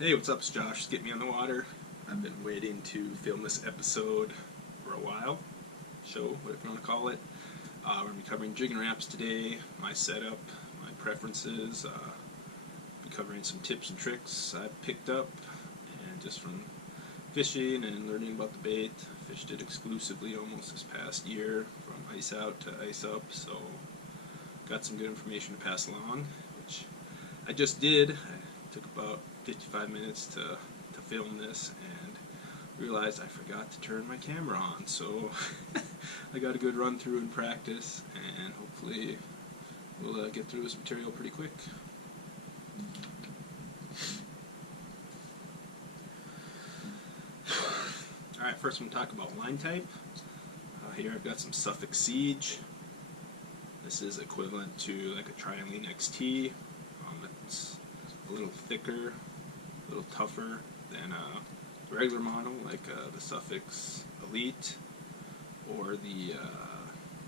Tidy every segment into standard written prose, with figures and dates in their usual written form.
Hey, what's up? It's Josh. Just Get Me on the Water. I've been waiting to film this episode for a while. Show, whatever you want to call it. We're going to be covering jigging wraps today, my setup, my preferences, be covering some tips and tricks I picked up, and just from fishing and learning about the bait. Fished it exclusively almost this past year, from ice out to ice up, so got some good information to pass along, which I just did. I took about 55 minutes to film this and realized I forgot to turn my camera on, so I got a good run through and practice, and hopefully we'll get through this material pretty quick. Alright, first I'm going to talk about line type. Here I've got some Suffolk Siege. This is equivalent to like a Tri-Lean XT. It's a little thicker, a little tougher than a regular mono, like the Suffolk Elite, or the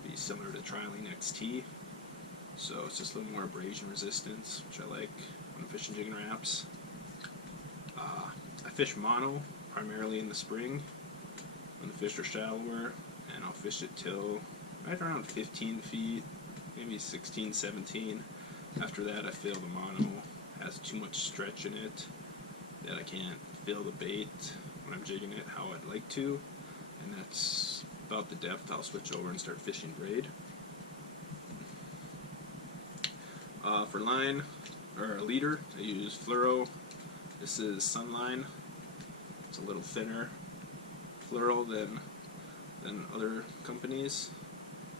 be similar to Tri-Lean XT. So it's just a little more abrasion resistance, which I like when I'm fishing jigging wraps. I fish mono primarily in the spring when the fish are shallower, and I'll fish it till right around 15 feet, maybe 16, 17. After that I feel the mono has too much stretch in it, that I can't feel the bait when I'm jigging it how I'd like to, and that's about the depth I'll switch over and start fishing braid. For line, or a leader, I use Fluoro. This is Sunline. It's a little thinner fluoro than other companies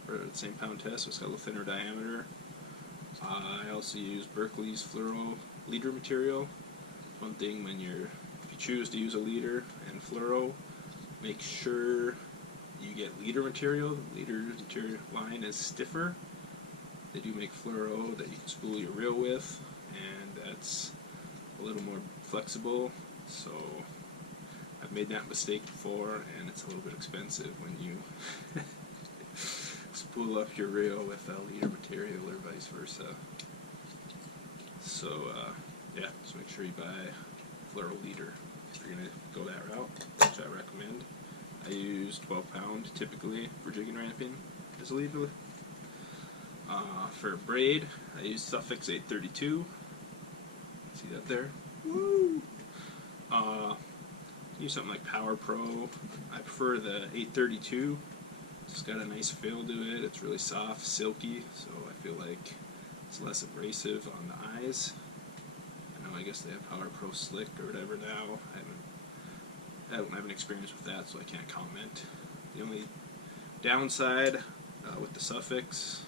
for the same pound test, so it's got a little thinner diameter. I also use Berkeley's Fluoro leader material. One thing if you choose to use a leader and fluoro, make sure you get leader material. The leader material line is stiffer. They do make fluoro that you can spool your reel with, and that's a little more flexible. So I've made that mistake before, and it's a little bit expensive when you spool up your reel with leader material or vice versa. So yeah, just make sure you buy fluoro leader if you're going to go that route, which I recommend. I use 12 pound typically for jigging rapping as a leader. For braid, I use Suffolk 832. See that there? Woo! Use something like Power Pro. I prefer the 832. It's got a nice feel to it. It's really soft, silky, so I feel like it's less abrasive on the eyes. I guess they have Power Pro Slick or whatever now. I don't have an experience with that, so I can't comment. The only downside with the Suffolks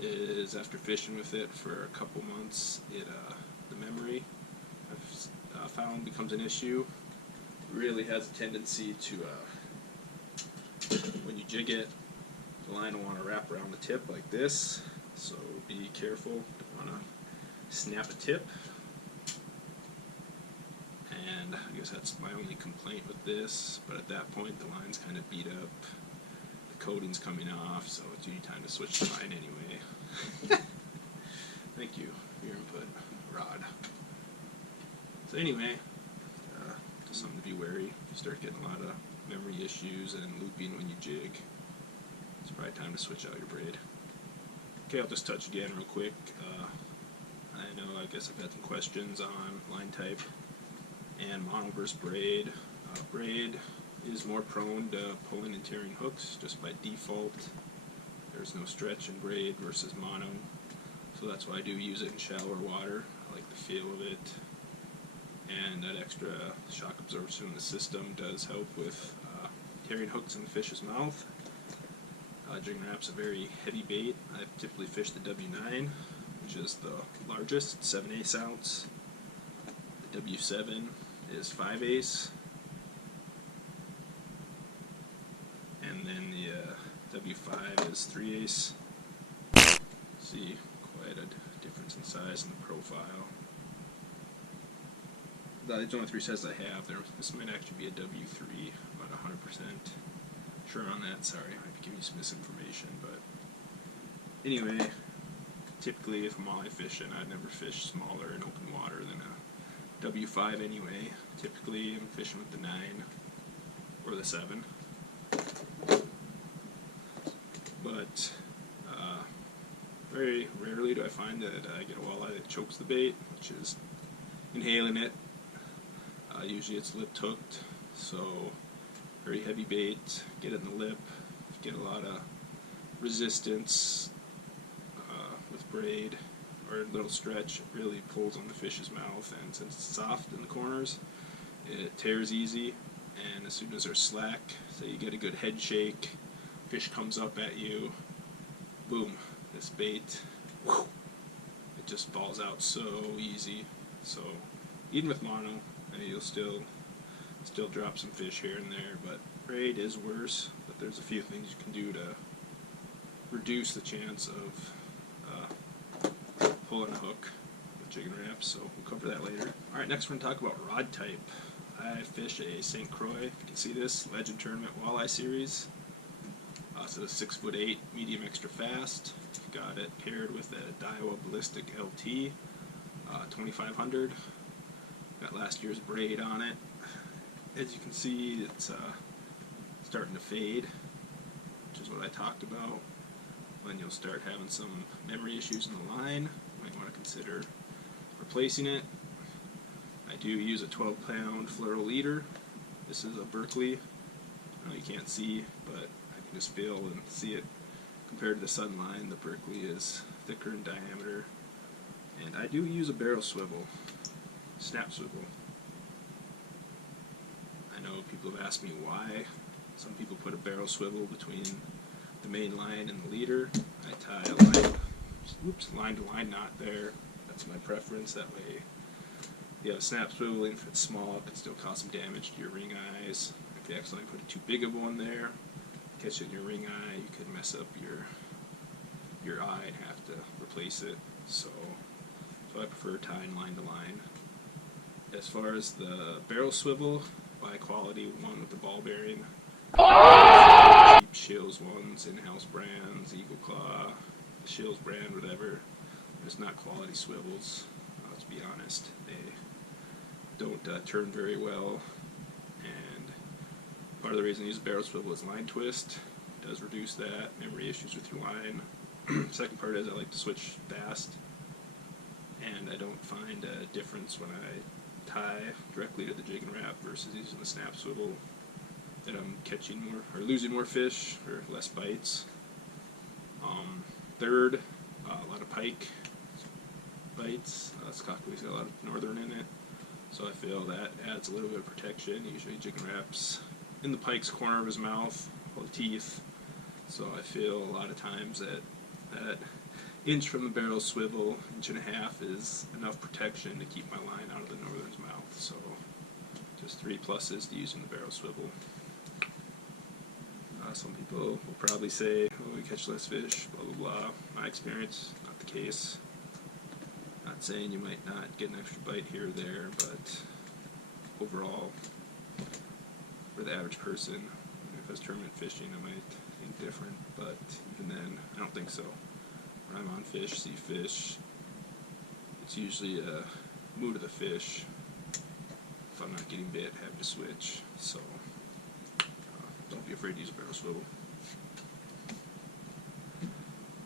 is after fishing with it for a couple months, the memory I've found becomes an issue. It really has a tendency to, when you jig it, the line will want to wrap around the tip like this, so be careful. Don't want to snap a tip. And I guess that's my only complaint with this, but at that point the line's kind of beat up, the coating's coming off, so it's usually time to switch the line anyway. Thank you for your input, Rod. So anyway, just something to be wary. You start getting a lot of memory issues and looping when you jig, it's probably time to switch out your braid. Okay, I'll just touch again real quick. I guess I've had some questions on line type and mono versus braid. Braid is more prone to pulling and tearing hooks just by default. There's no stretch in braid versus mono, so that's why I do use it in shallower water. I like the feel of it, and that extra shock absorption in the system does help with tearing hooks in the fish's mouth. Jigging Rap's a very heavy bait. I typically fish the W9, which is the largest, 7/8 ounce. The W7 is 5/8, and then the W5 is 3/8. See quite a difference in size and the profile. These only three sizes I have. This might actually be a W3. I'm not 100% sure on that. Sorry, I might be giving you some misinformation, but anyway, typically if I'm walleye fishing, I'd never fish smaller in open water than a W5 anyway. Typically I'm fishing with the 9 or the 7. But very rarely do I find that I get a walleye that chokes the bait, which is inhaling it. Usually it's lip hooked, so very heavy bait, get it in the lip, get a lot of resistance with braid or a little stretch. It really pulls on the fish's mouth, and since it's soft in the corners, it tears easy. And as soon as they're slack, say you get a good head shake, fish comes up at you, boom, this bait, whew, it just falls out so easy. So even with mono, you'll still drop some fish here and there, but braid is worse. But there's a few things you can do to reduce the chance of pulling a hook with jigging wraps, so we'll cover that later. Alright, next we're going to talk about rod type. I fish a St. Croix, if you can see this, Legend Tournament Walleye Series. So the 6'8", medium extra fast. Got it paired with a Daiwa Ballistic LT 2500. Got last year's braid on it. As you can see, it's starting to fade, which is what I talked about. When you'll start having some memory issues in the line, you might want to consider replacing it. I do use a 12-pound fluoro leader. This is a Berkeley. I know you can't see, but I can just feel and see it. Compared to the Sunline, the Berkeley is thicker in diameter. And I do use a barrel swivel, snap swivel. I know people have asked me why. Some people put a barrel swivel between the main line and the leader. I tie a line to line knot there. That's my preference. That way, if you have a snap swivel, and if it's small, it can still cause some damage to your ring eyes. If you accidentally put too big of one there, catch it in your ring eye, you could mess up your eye and have to replace it. So I prefer tying line to line. As far as the barrel swivel, buy a quality one with the ball bearing. Cheap Shills ones, in-house brands, Eagle Claw, Shills brand, whatever. It's not quality swivels. Let's be honest, they don't turn very well. And part of the reason I use a barrel swivel is line twist. It does reduce that, memory issues with your line. Second part is I like to switch fast, and I don't find a difference when I tie directly to the jigging wrap versus using the snap swivel, that I'm catching more or losing more fish or less bites. Third, a lot of pike bites. Skakwe's got a lot of northern in it, so I feel that adds a little bit of protection. Usually jigging wraps in the pike's corner of his mouth, or the teeth. So I feel a lot of times that inch from the barrel swivel, 1.5 inches is enough protection to keep my line out of the northern's mouth. So just 3 pluses to using the barrel swivel. Some people will probably say, oh, we catch less fish, blah blah blah. My experience, not the case. Not saying you might not get an extra bite here or there, but overall, for the average person, if I was tournament fishing, I might think different, but even then, I don't think so. When I'm on fish, see fish, it's usually a mood of the fish. If I'm not getting bit, have to switch. So don't be afraid to use a barrel swivel.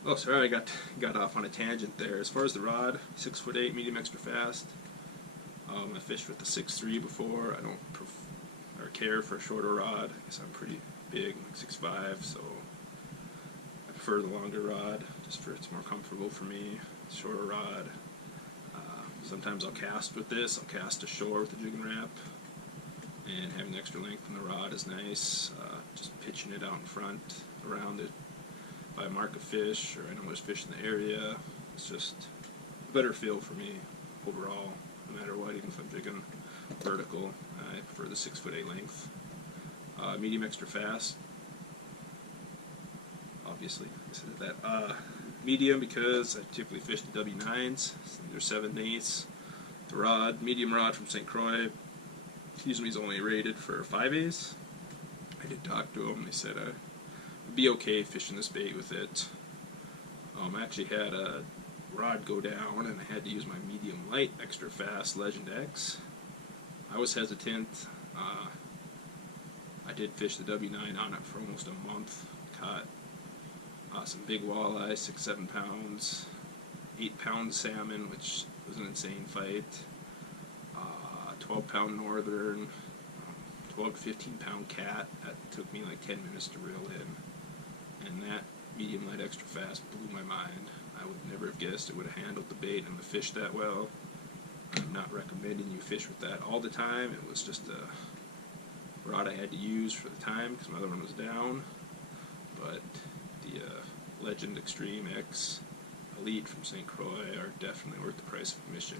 Oh, sorry, I got off on a tangent there. As far as the rod, 6'8", medium extra fast. I fished with the 6'3" before. I don't care for a shorter rod. I guess I'm pretty big, like 6'5", so I prefer the longer rod, just for it's more comfortable for me. Shorter rod. Sometimes I'll cast with this. I'll cast ashore with the jigging wrap, and having the extra length in the rod is nice. Just pitching it out in front around it by a mark of fish, or I know there's fish in the area. It's just a better feel for me overall, no matter what. Even if I'm jigging vertical, I prefer the 6'8" length. Medium extra fast, obviously I said that. Medium because I typically fish the W9s. They're 7/8. The rod, medium rod from St. Croix, usually is only rated for 5/8. I did talk to them. They said I'd be okay fishing this bait with it. I actually had a rod go down, and I had to use my medium light extra fast Legend X. I was hesitant. I did fish the W9 on it for almost a month. Caught some big walleye, 6-7 pounds, 8-pound salmon, which was an insane fight. 12-pound northern, 12 to 15 pound cat. That took me like 10 minutes to reel in, and that medium light extra fast blew my mind. I would never have guessed it would have handled the bait and the fish that well. I'm not recommending you fish with that all the time. It was just a rod I had to use for the time because my other one was down. But the Legend Extreme X Elite from St. Croix are definitely worth the price of admission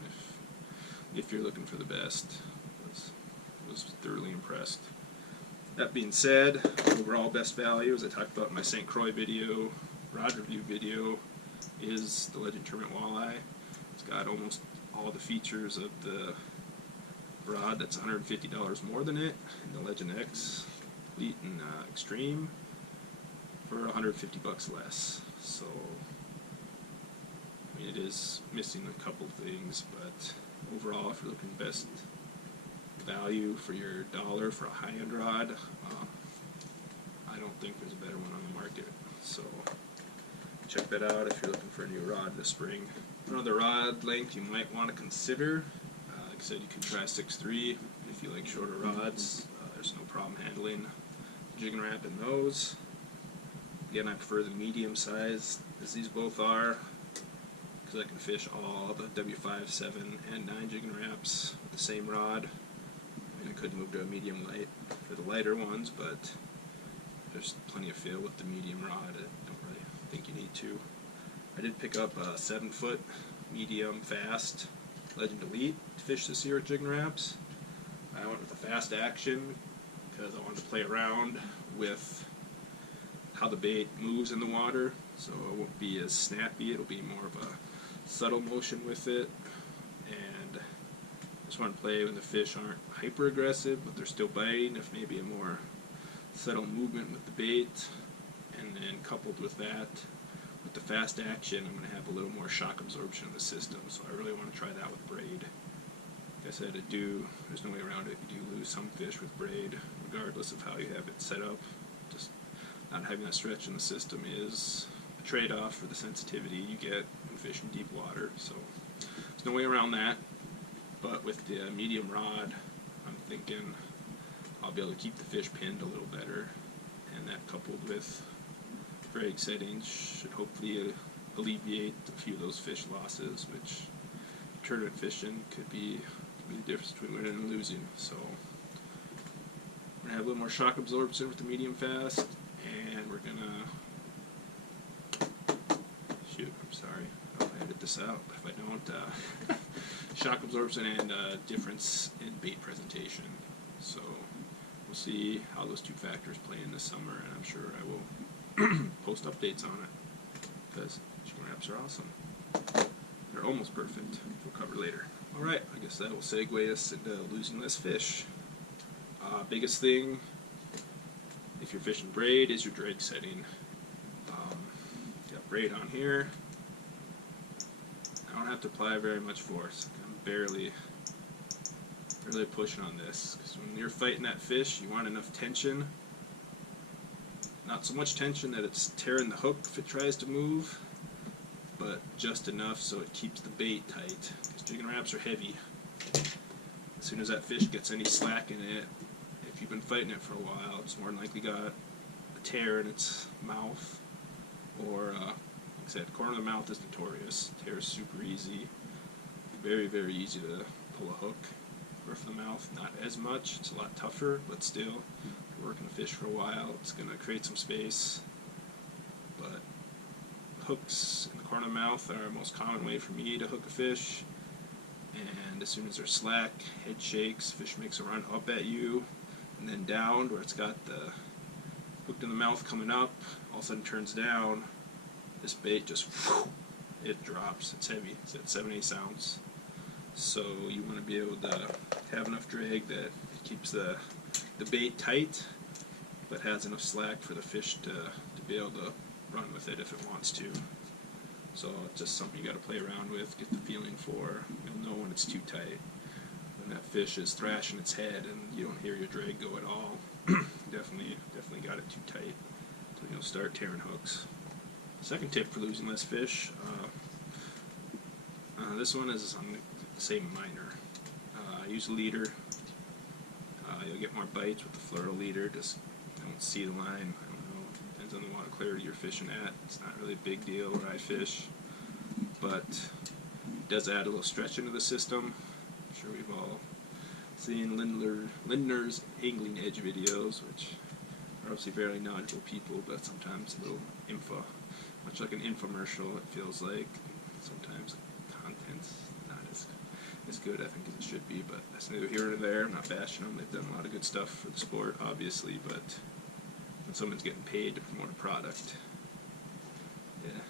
if you're looking for the best. Was thoroughly impressed. That being said, overall best value, as I talked about in my St. Croix video, rod review video, is the Legend Tournament Walleye. It's got almost all the features of the rod that's $150 more than it, and the Legend X Elite and Extreme for $150 less. So, I mean, it is missing a couple things, but overall, if you're looking best value for your dollar for a high-end rod, I don't think there's a better one on the market. So check that out if you're looking for a new rod this spring. Another rod length you might want to consider, like I said, you can try 6'3". If you like shorter rods, there's no problem handling jigging rapping those. Again, I prefer the medium size, as these both are, because I can fish all the W5, 7, and 9 jigging wraps with the same rod. I could move to a medium light for the lighter ones, but there's plenty of feel with the medium rod. I don't really think you need to. I did pick up a 7-foot medium fast Legend Elite to fish this year at Jigging Raps. I went with the fast action because I wanted to play around with how the bait moves in the water, so it won't be as snappy. It'll be more of a subtle motion with it, and I just want to play when the fish aren't hyper aggressive, but they're still biting, if maybe a more subtle movement with the bait. And then coupled with that, with the fast action, I'm going to have a little more shock absorption in the system, so I really want to try that with braid. Like I said, there's no way around it. You do lose some fish with braid, regardless of how you have it set up. Just not having that stretch in the system is a trade-off for the sensitivity you get when fishing deep water, so there's no way around that. But with the medium rod, I'm thinking I'll be able to keep the fish pinned a little better, and that coupled with braid settings should hopefully alleviate a few of those fish losses, which tournament fishing could be the difference between winning and losing. So we're going to have a little more shock absorption with the medium fast, and we're going to I'm sorry, I'll edit this out, but if I don't, shock absorption and difference in bait presentation. So we'll see how those two factors play in this summer, and I'm sure I will post updates on it, because jigging wraps are awesome. They're almost perfect. We'll cover later. Alright, I guess that will segue us into losing less fish. Biggest thing, if you're fishing braid, is your drag setting. Got braid on here. I don't have to apply very much force. I'm barely pushing on this, because when you're fighting that fish, you want enough tension. Not so much tension that it's tearing the hook if it tries to move, but just enough so it keeps the bait tight, because jigging wraps are heavy. As soon as that fish gets any slack in it, if you've been fighting it for a while, it's more than likely got a tear in its mouth, or like I said, corner of the mouth is notorious. Tear is super easy, very, very easy to pull a hook. Roof of the mouth, not as much, it's a lot tougher, but still, if you're working the fish for a while, it's going to create some space. But hooks in the corner of the mouth are the most common way for me to hook a fish, and as soon as they're slack, head shakes, fish makes a run up at you, and then down, where it's got the hooked in the mouth coming up, all of a sudden turns down, this bait just, it drops, it's heavy, it's at 7/8 ounce. So you want to be able to have enough drag that it keeps the bait tight, but has enough slack for the fish to be able to run with it if it wants to. So it's just something you got to play around with, get the feeling for. You'll know when it's too tight. When that fish is thrashing its head and you don't hear your drag go at all. definitely got it too tight. So you'll start tearing hooks. Second tip for losing less fish. This one is on the same minor. I use a leader. You'll get more bites with the fluoro leader. Just don't see the line. I don't know. Depends on the water clarity you're fishing at. It's not really a big deal where I fish, but it does add a little stretch into the system. I'm sure we've all seen Lindner's angling edge videos, which are obviously very knowledgeable people, but sometimes a little info, much like an infomercial. It feels like sometimes the content's not as good, I think, as it should be, but that's neither here nor there. I'm not bashing them. They've done a lot of good stuff for the sport, obviously, but when someone's getting paid to promote a product, yeah,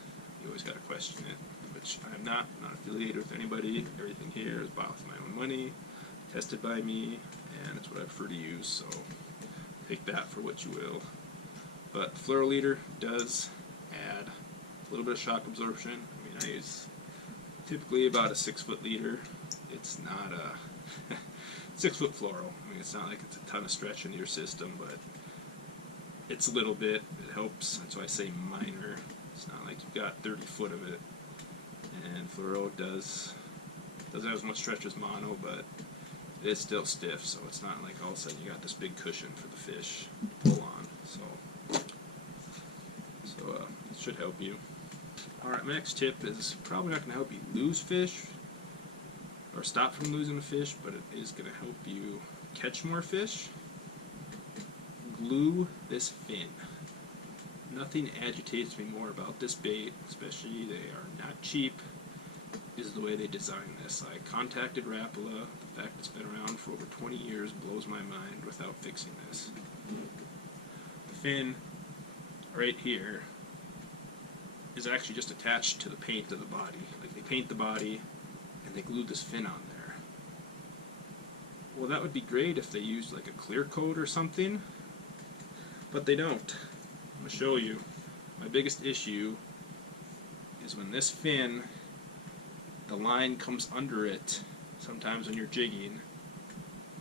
you always got to question it, which I'm not affiliated with anybody. Everything here is bought with my own money, tested by me, and it's what I prefer to use, so take that for what you will. But the fluoro leader does add a little bit of shock absorption. I mean, I use typically about a 6-foot leader. It's not a 6-foot fluoro. I mean, it's not like it's a ton of stretch into your system, but it's a little bit. It helps. That's why I say minor. It's not like you've got 30 foot of it. And fluoro doesn't have as much stretch as mono, but it's still stiff, so it's not like all of a sudden you got this big cushion for the fish to pull on. So it should help you. Alright, my next tip is probably not going to help you lose fish or stop from losing a fish, but it is going to help you catch more fish. Glue this fin. Nothing agitates me more about this bait, especially they are not cheap, is the way they designed this. I contacted Rapala. The fact it's been around for over 20 years blows my mind without fixing this. The fin right here is actually just attached to the paint of the body. Like, they paint the body and they glue this fin on there. Well, that would be great if they used like a clear coat or something, but they don't. I'm going to show you. My biggest issue is when this fin, the line comes under it sometimes when you're jigging,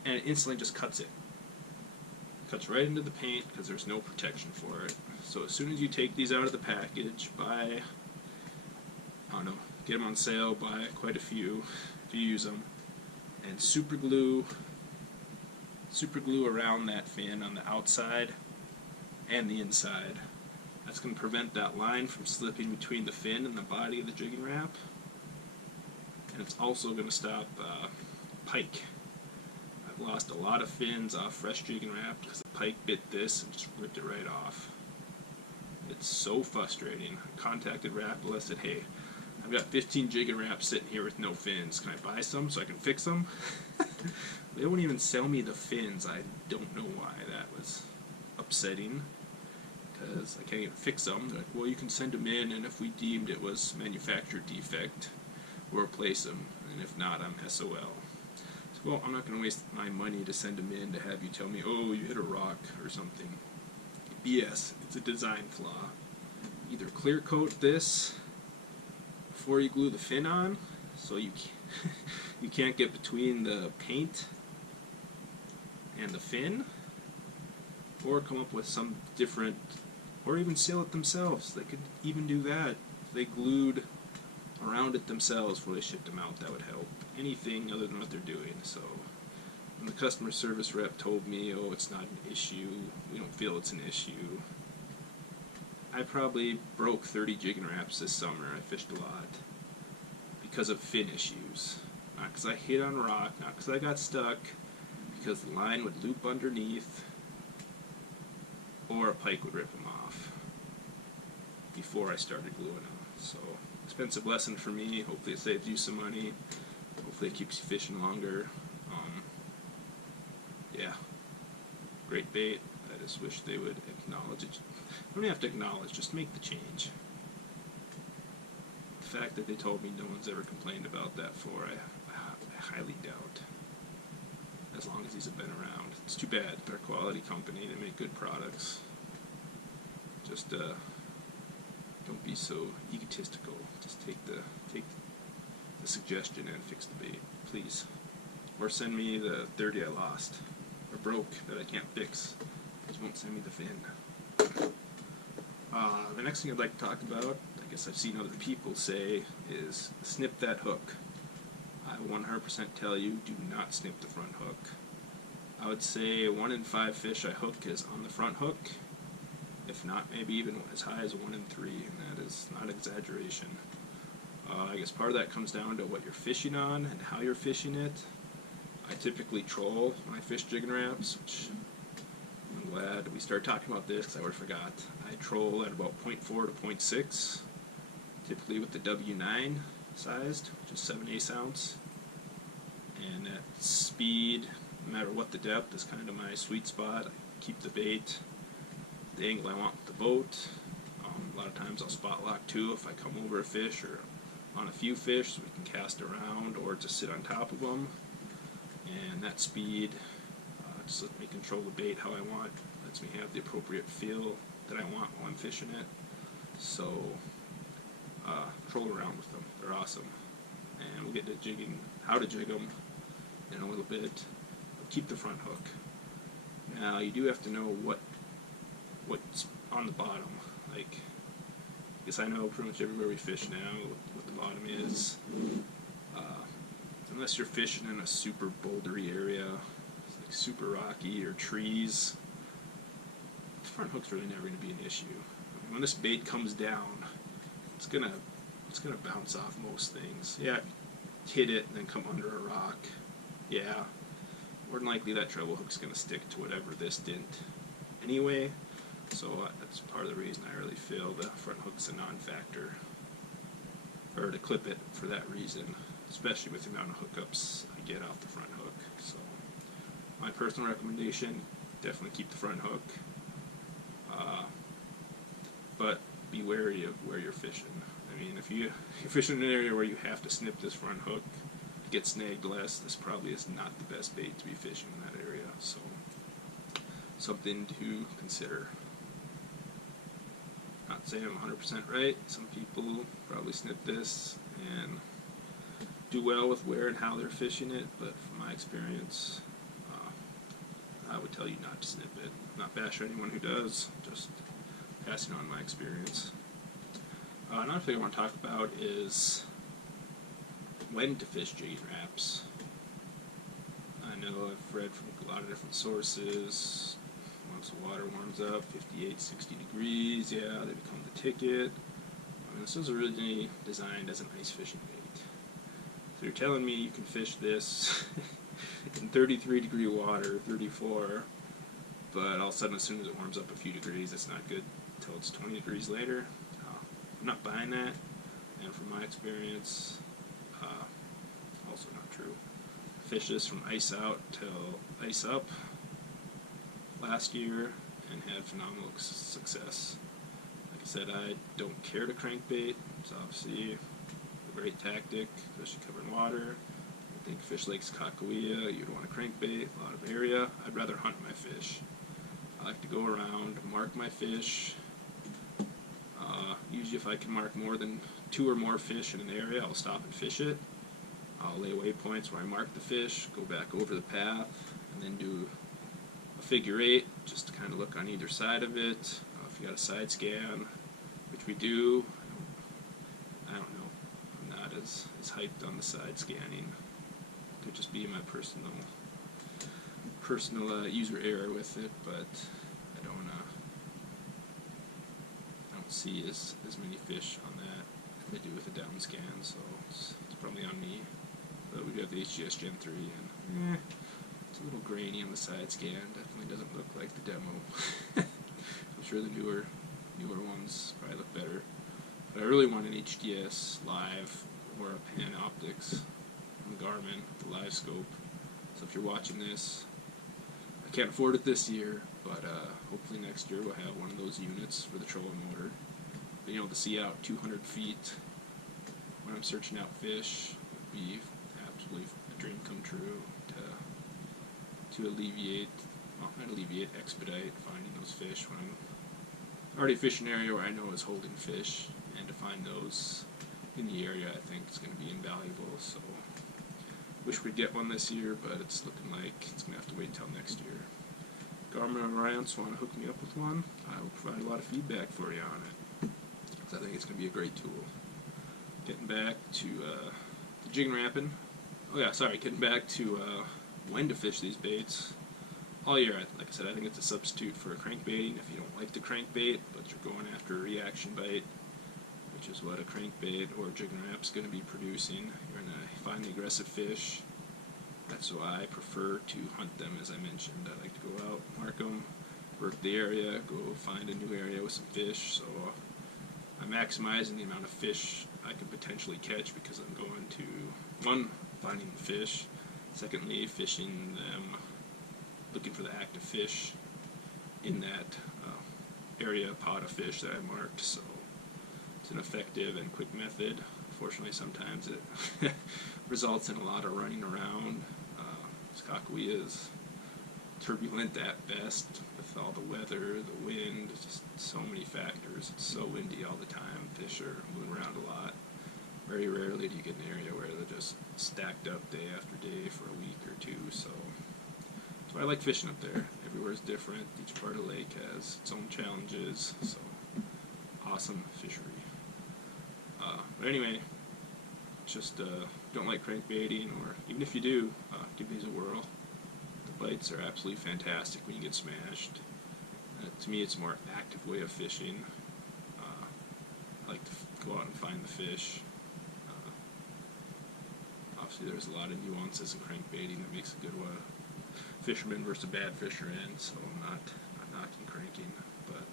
and it instantly just cuts it. Cuts right into the paint because there's no protection for it. So as soon as you take these out of the package, buy, I don't know, get them on sale, buy quite a few if you use them, and super glue around that fin on the outside and the inside. That's going to prevent that line from slipping between the fin and the body of the jigging wrap. And it's also going to stop pike. I've lost a lot of fins off fresh jigging wrap because the pike bit this and just ripped it right off. It's so frustrating. I contacted Rapala, said, hey, I've got 15 jigging wraps sitting here with no fins. Can I buy some so I can fix them? They won't even sell me the fins. I don't know why. That was upsetting because I can't even fix them. They're like, well, you can send them in, and if we deemed it was manufacturer defect, we'll replace them, and if not, I'm SOL. So, well, I'm not going to waste my money to send them in to have you tell me, oh, you hit a rock or something. BS. It's a design flaw. Either clear coat this before you glue the fin on, so you can't get between the paint and the fin, or come up with some different, or even seal it themselves. They could even do that. If they glued around it themselves before they shipped them out, that would help. Anything other than what they're doing. So when the customer service rep told me, oh, it's not an issue, we don't feel it's an issue, I probably broke 30 jigging wraps this summer. I fished a lot because of fin issues. Not because I hit on rock, not because I got stuck, because the line would loop underneath or a pike would rip them off before I started gluing them. So, expensive lesson for me. Hopefully it saves you some money. Hopefully it keeps you fishing longer. Yeah, great bait. I just wish they would acknowledge it. You don't have to acknowledge, just make the change. The fact that they told me no one's ever complained about that before, I highly doubt. As long as these have been around. It's too bad. They're a quality company. They make good products. Just don't be so egotistical. Just take the suggestion and fix the bait, please. or send me the 30 I lost or broke that I can't fix. Just won't send me the fin. The next thing I'd like to talk about, I guess I've seen other people say, is snip that hook. I 100% tell you, do not snip the front hook. I would say 1 in 5 fish I hook is on the front hook, if not maybe even as high as 1 in 3, and that is not exaggeration. I guess part of that comes down to what you're fishing on and how you're fishing it. I typically troll when I fish Jigging Raps, which I'm glad we started talking about this because I would have forgot. I troll at about 0.4 to 0.6, typically with the W9 sized, which is 7/8 ounce. And at speed, no matter what the depth, is kind of my sweet spot. I keep the bait the angle I want with the boat. A lot of times I'll spot lock too if I come over a fish or on a few fish so we can cast around or just sit on top of them. And that speed just lets me control the bait how I want, lets me have the appropriate feel that I want while I'm fishing it. So troll around with them, they're awesome. And we'll get to jigging, how to jig them in a little bit. But keep the front hook. Now you do have to know what's on the bottom. Like, I guess I know pretty much everywhere we fish now what the bottom is. Unless you're fishing in a super bouldery area, like super rocky or trees, the front hook's really never going to be an issue. I mean, when this bait comes down, it's gonna bounce off most things. Yeah, hit it and then come under a rock. Yeah, more than likely that treble hook's gonna stick to whatever this didn't anyway. So that's part of the reason I really feel the front hook's a non-factor, or to clip it for that reason, especially with the amount of hookups I get off the front hook. So my personal recommendation, definitely keep the front hook, but be wary of where you're fishing. I mean, if you're fishing in an area where you have to snip this front hook to get snagged less, this probably is not the best bait to be fishing in that area. So something to consider. Not saying I'm 100% right. Some people probably snip this and do well with where and how they're fishing it, but from my experience, I would tell you not to snip it. Not bash anyone who does, just passing on my experience. Another thing I want to talk about is when to fish Jigging Raps. I know I've read from a lot of different sources. Once the water warms up, 58, 60 degrees, yeah, they become the ticket. I mean, this was originally designed as an ice fishing bait. So you're telling me you can fish this in 33 degree water, 34, but all of a sudden as soon as it warms up a few degrees, it's not good until it's 20 degrees later. I'm not buying that, and from my experience, also not true. Fish this from ice out till ice up last year and had phenomenal success. Like I said, I don't care to crankbait. It's obviously a great tactic, especially covering water. I think Fish Lake's Kakawea, you'd want to crankbait, a lot of area. I'd rather hunt my fish. I like to go around, mark my fish. Usually if I can mark more than 2 or more fish in an area, I'll stop and fish it. I'll lay waypoints where I mark the fish, go back over the path, and then do a figure 8, just to kind of look on either side of it. If you got a side scan, which we do, I don't know, I'm not as hyped on the side scanning. It could just be my personal user error with it, but I don't see as many fish on that as I do with a down scan, so it's probably on me. But we do have the HGS Gen 3, and it's a little grainy on the side scan. Definitely doesn't look like the demo. I'm sure the newer ones probably look better. But I really want an HDS Live or a Pan Optics from Garmin, the Live Scope. So if you're watching this, I can't afford it this year, but hopefully next year we'll have one of those units for the trolling motor. Being able to see out 200 feet when I'm searching out fish would be absolutely a dream come true to alleviate, well, not alleviate, expedite finding those fish when I'm already fishing an area where I know is holding fish, and to find those in the area I think is going to be invaluable. So Wish we'd get one this year, but it's looking like it's going to have to wait until next year. Garmin and Lowrance want to hook me up with one. I will provide a lot of feedback for you on it, because I think it's going to be a great tool. Getting back to the Jigging Rapping. Oh yeah, sorry, getting back to when to fish these baits. All year, like I said, I think it's a substitute for crankbaiting if you don't like the crankbait, but you're going after a reaction bite, which is what a crankbait or jigging rap's going to be producing. You're going to find the aggressive fish. That's why I prefer to hunt them, as I mentioned. I like to go out, mark them, work the area, go find a new area with some fish. So I'm maximizing the amount of fish I can potentially catch because I'm going to, one, finding the fish, secondly, fishing them, looking for the active fish in that area pod of fish that I marked. So it's an effective and quick method. Unfortunately, sometimes it results in a lot of running around. Skakawea is turbulent at best with all the weather, the wind, just so many factors. It's so windy all the time. Fish are moving around a lot. Very rarely do you get an area where they're just stacked up day after day for a week or two. So that's why I like fishing up there. Everywhere's different. Each part of the lake has its own challenges. So awesome fishery. But anyway, just don't like crankbaiting, or even if you do, give these a whirl. The bites are absolutely fantastic when you get smashed. To me, it's a more active way of fishing. I like to go out and find the fish. Obviously, there's a lot of nuances in crankbaiting that makes a good one. Fisherman versus a bad fisherman, so I'm not knocking cranking, but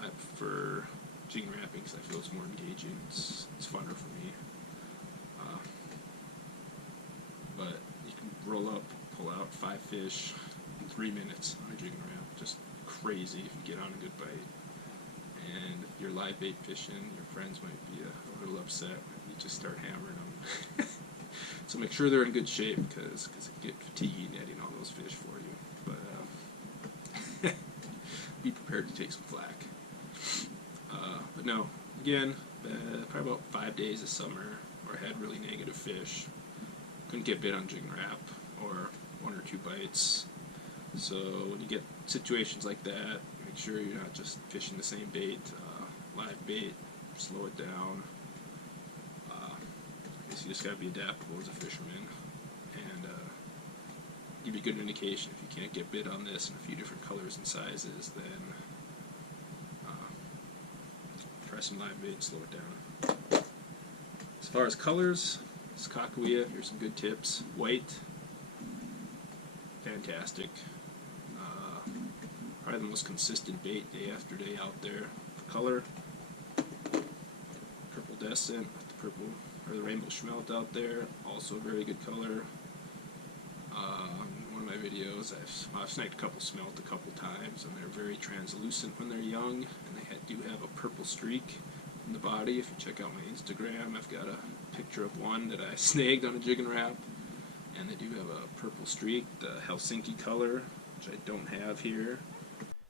I prefer jigging rapping because I feel it's more engaging. It's funner for me. But you can roll up, pull out 5 fish in 3 minutes on a jigging rap. Just crazy if you get on a good bite. And if you're live bait fishing, your friends might be a little upset if you just start hammering them. So make sure they're in good shape, because it can get fatiguing netting all those fish for you. But be prepared to take some flack. But no, again, probably about 5 days of summer where I had really negative fish. Couldn't get bit on jigging rap, or 1 or 2 bites. So when you get situations like that, make sure you're not just fishing the same bait, live bait, slow it down. I guess you just got to be adaptable as a fisherman, and give you a good indication if you can't get bit on this in a few different colors and sizes, then try some live bait, slow it down. As far as colors, Skakawea, here's some good tips. White, fantastic. Probably the most consistent bait day after day out there. For color, purple descent, the purple or the rainbow schmelt out there, also a very good color. In one of my videos, I've sniped a couple smelt a couple times, and they're very translucent when they're young, and they do have a purple streak in the body. If you check out my Instagram, I've got a picture of one that I snagged on a jigging rap, and they do have a purple streak, the Helsinki color, which I don't have here.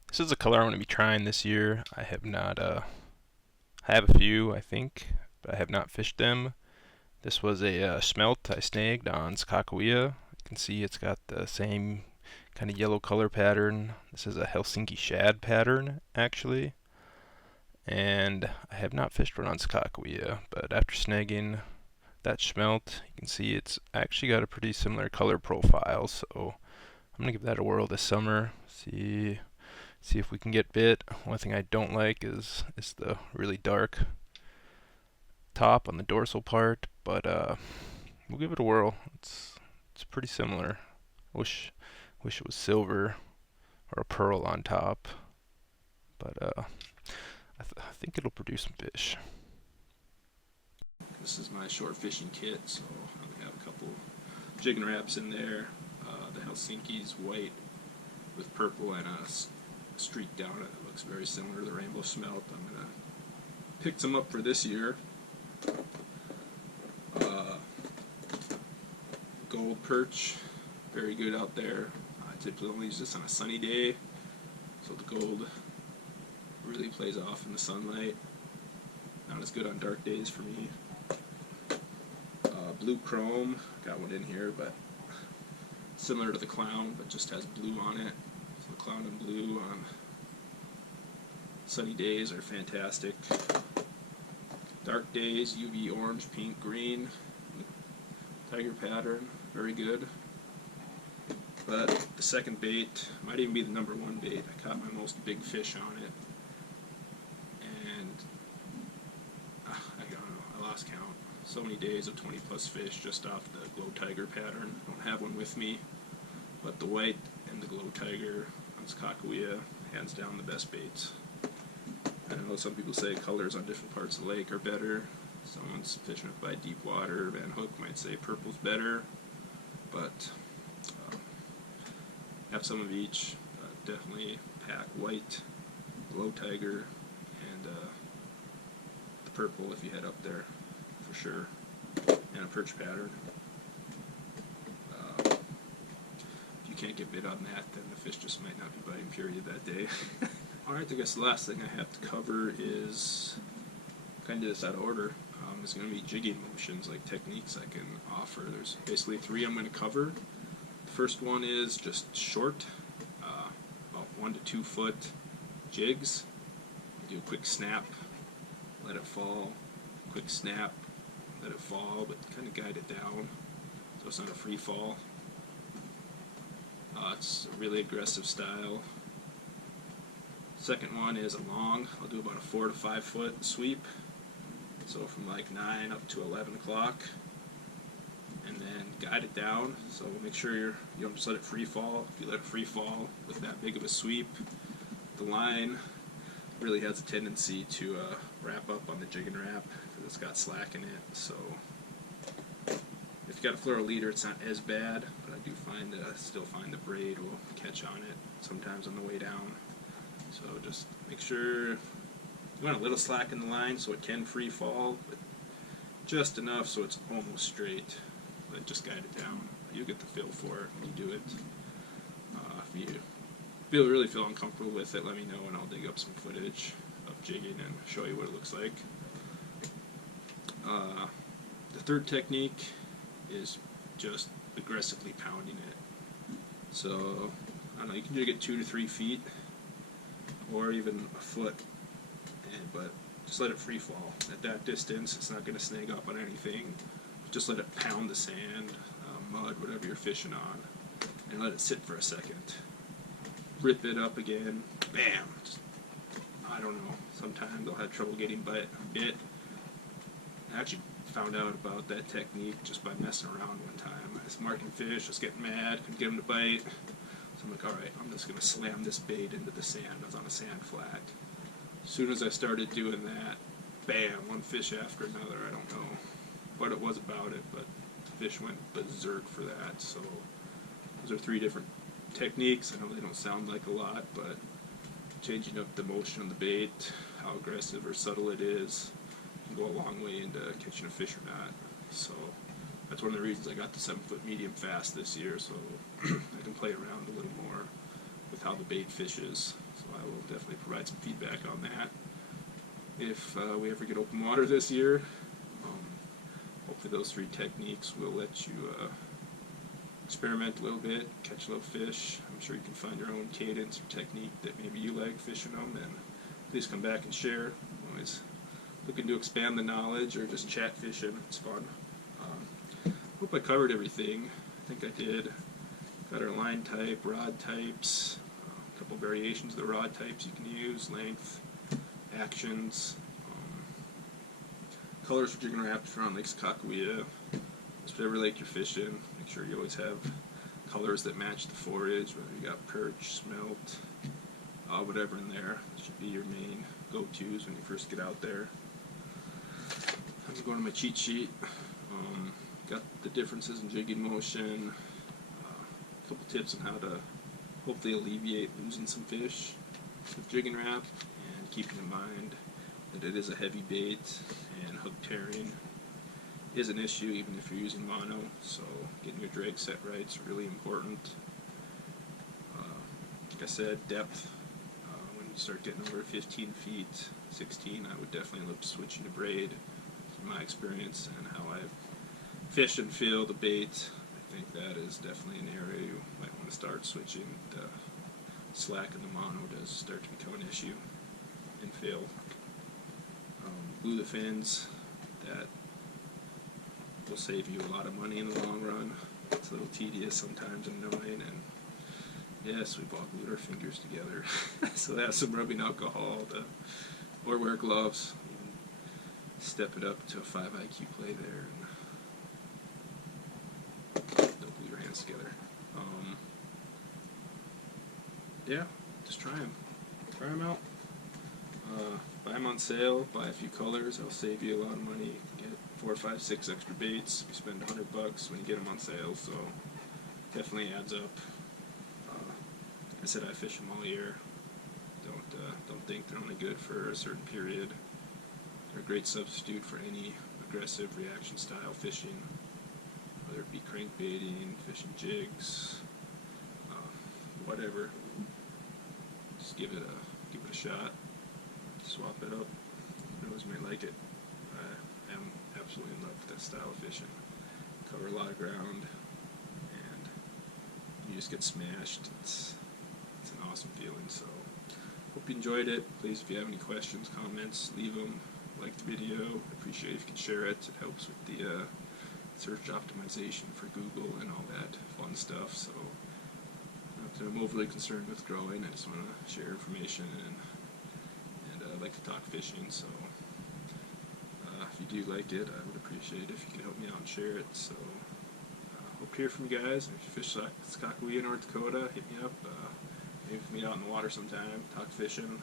This is a color I'm going to be trying this year. I have not, I have a few, I think, but I have not fished them. This was a smelt I snagged on Skakawea. You can see it's got the same kind of yellow color pattern. This is a Helsinki shad pattern, actually. And I have not fished one on Skakawea, but after snagging that smelt, you can see it's actually got a pretty similar color profile, so I'm going to give that a whirl this summer, see if we can get bit. One thing I don't like is the really dark top on the dorsal part, but we'll give it a whirl. It's pretty similar. Wish it was silver or a pearl on top, but I think it'll produce some fish. This is my short fishing kit, so I have a couple jigging raps in there. The Helsinki's white with purple and a streak down it. It looks very similar to the rainbow smelt. I'm gonna pick some up for this year. Gold perch, very good out there. I typically only use this on a sunny day, so the gold really plays off in the sunlight. Not as good on dark days for me. blue chrome, got one in here, but similar to the clown, but just has blue on it. So the clown and blue on sunny days are fantastic. Dark days, UV orange, pink, green, tiger pattern, very good. But the second bait might even be the number one bait. I caught my most big fish on it, and I don't know, I lost count. So many days of 20 plus fish just off the glow tiger pattern. I don't have one with me, but the white and the glow tiger on Kakawea, hands down the best baits. I know some people say colors on different parts of the lake are better. Someone's fishing it by deep water, Van Hook might say purple's better, but have some of each. Definitely pack white, glow tiger, and the purple if you head up there, for sure, and a perch pattern. If you can't get bit on that, then the fish just might not be biting period that day. Alright, I guess the last thing I have to cover is, kind of this out of order, is going to be jigging motions, like techniques I can offer. There's basically 3 I'm going to cover. The first one is just short, about 1 to 2 foot jigs. Do a quick snap, let it fall, quick snap, let it fall, but kind of guide it down so it's not a free fall. It's a really aggressive style. Second one is a long. I'll do about a 4 to 5 foot sweep, so from like 9 up to 11 o'clock, and then guide it down. So make sure you don't just let it free fall. If you let it free fall with that big of a sweep, the line really has a tendency to wrap up on the Jiggin Rap because it's got slack in it. So if you got a fluoro leader, it's not as bad, but I do find that I still find the braid will catch on it sometimes on the way down. So just make sure you want a little slack in the line so it can free fall, but just enough so it's almost straight. But just guide it down. You get the feel for it when you do it. If you really feel uncomfortable with it, let me know and I'll dig up some footage of jigging and show you what it looks like. The third technique is just aggressively pounding it. So, I don't know, you can jig it 2 to 3 feet, or even a foot, but just let it free fall. At that distance, it's not going to snag up on anything. Just let it pound the sand, mud, whatever you're fishing on, and let it sit for a second. Rip it up again, bam! Just, I don't know, sometimes I'll have trouble getting bit. I actually found out about that technique just by messing around one time. I was marking fish, I was getting mad, couldn't get them to bite. So I'm like, alright, I'm just going to slam this bait into the sand. I was on a sand flat. As soon as I started doing that, bam, one fish after another. I don't know what it was about it, but the fish went berserk for that. So those are 3 different techniques. I know they don't sound like a lot, but changing up the motion of the bait, how aggressive or subtle it is, can go a long way into catching a fish or not. So that's one of the reasons I got the 7-foot medium fast this year, so I can play around a little more with how the bait fishes. So I will definitely provide some feedback on that if we ever get open water this year. Hopefully those 3 techniques will let you experiment a little bit, catch a little fish. I'm sure you can find your own cadence or technique that maybe you like fishing them, and please come back and share. I'm always looking to expand the knowledge or just chat fishing. It's fun. Hope I covered everything. I think I did. Got our line type, rod types, a couple variations of the rod types you can use, length, actions, colors for jigging raps around Lake Kakawea. Just whatever lake you're fishing, make sure you always have colors that match the forage, whether you got perch, smelt, whatever in there. That should be your main go-tos when you first get out there. I'm going to my cheat sheet. Got the differences in jigging motion, a couple tips on how to hopefully alleviate losing some fish with jigging rap, and keeping in mind that it is a heavy bait and hook tearing is an issue even if you're using mono, so getting your drag set right is really important. Like I said, depth, when you start getting over 15 feet, 16, I would definitely look to switching to braid, from my experience and how I've fish and feel the bait. I think that is definitely an area you might want to start switching. The slack in the mono does start to become an issue in fill. Glue the fins, that will save you a lot of money in the long run. It's a little tedious sometimes and annoying, and yes, we've all glued our fingers together. So have some rubbing alcohol or wear gloves. Step it up to a 5 IQ play there. And don't glue your hands together. Yeah, just try them. Try them out. Buy them on sale. Buy a few colors. It'll save you a lot of money. Get 4, 5, 6 extra baits. You spend $100 when you get them on sale. So definitely adds up. I said I fish them all year. Don't think they're only good for a certain period. They're a great substitute for any aggressive reaction style fishing, whether it be crankbaiting, fishing jigs, whatever. Just give it a shot. Swap it up. Who knows, you may like it. I am absolutely in love with that style of fishing. Cover a lot of ground, and you just get smashed. It's an awesome feeling. So hope you enjoyed it. Please, if you have any questions, comments, leave them. Like the video. I appreciate if you can share it. It helps with the search optimization for Google and all that fun stuff. So not that I'm overly concerned with growing. I just want to share information and I like to talk fishing. So if you do like it, I would appreciate it if you could help me out and share it. So hope to hear from you guys. If you fish Skakawea, North Dakota, hit me up. Maybe we can meet out in the water sometime, talk fishing.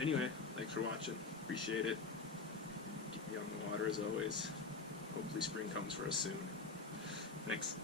Anyway, thanks for watching. Appreciate it. Keep me on the water as always. Hopefully spring comes for us soon. Thanks.